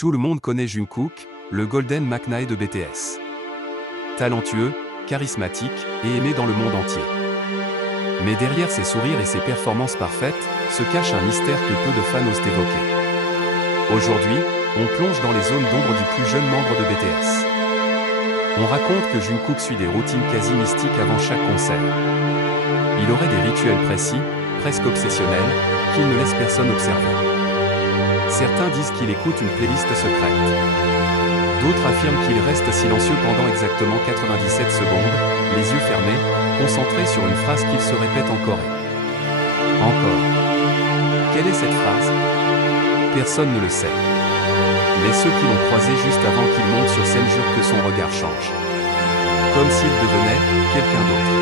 Tout le monde connaît Jungkook, le Golden McNae de BTS. Talentueux, charismatique et aimé dans le monde entier. Mais derrière ses sourires et ses performances parfaites, se cache un mystère que peu de fans osent évoquer. Aujourd'hui, on plonge dans les zones d'ombre du plus jeune membre de BTS. On raconte que Jungkook suit des routines quasi mystiques avant chaque concert. Il aurait des rituels précis, presque obsessionnels, qu'il ne laisse personne observer. Certains disent qu'il écoute une playlist secrète. D'autres affirment qu'il reste silencieux pendant exactement 97 secondes, les yeux fermés, concentré sur une phrase qu'il se répète encore et encore. Quelle est cette phrase? Personne ne le sait. Mais ceux qui l'ont croisé juste avant qu'il monte sur scène jurent que son regard change. Comme s'il devenait quelqu'un d'autre.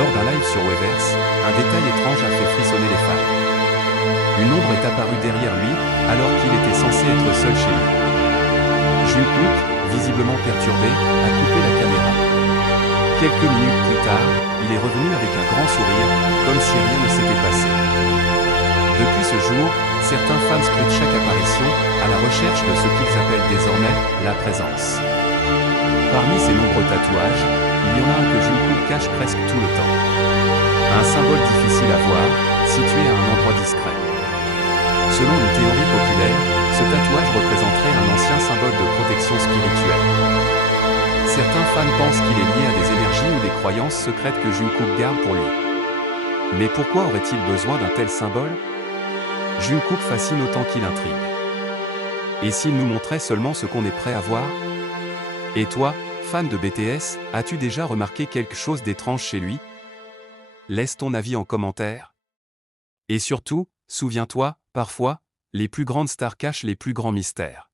Lors d'un live sur Weverse, un détail étrange a fait frissonner les fans. Une ombre est apparue derrière lui, alors qu'il était censé être seul chez lui. Jungkook, visiblement perturbé, a coupé la caméra. Quelques minutes plus tard, il est revenu avec un grand sourire, comme si rien ne s'était passé. Depuis ce jour, certains fans scrutent chaque apparition, à la recherche de ce qu'ils appellent désormais la présence. Parmi ces nombreux tatouages, il y en a un que Jungkook cache presque tout le temps. Un symbole difficile à voir, situé à un endroit discret. Selon une théorie populaire, ce tatouage représenterait un ancien symbole de protection spirituelle. Certains fans pensent qu'il est lié à des énergies ou des croyances secrètes que Jungkook garde pour lui. Mais pourquoi aurait-il besoin d'un tel symbole? Jungkook fascine autant qu'il intrigue. Et s'il nous montrait seulement ce qu'on est prêt à voir? Et toi, fan de BTS, as-tu déjà remarqué quelque chose d'étrange chez lui? Laisse ton avis en commentaire. Et surtout, souviens-toi, parfois, les plus grandes stars cachent les plus grands mystères.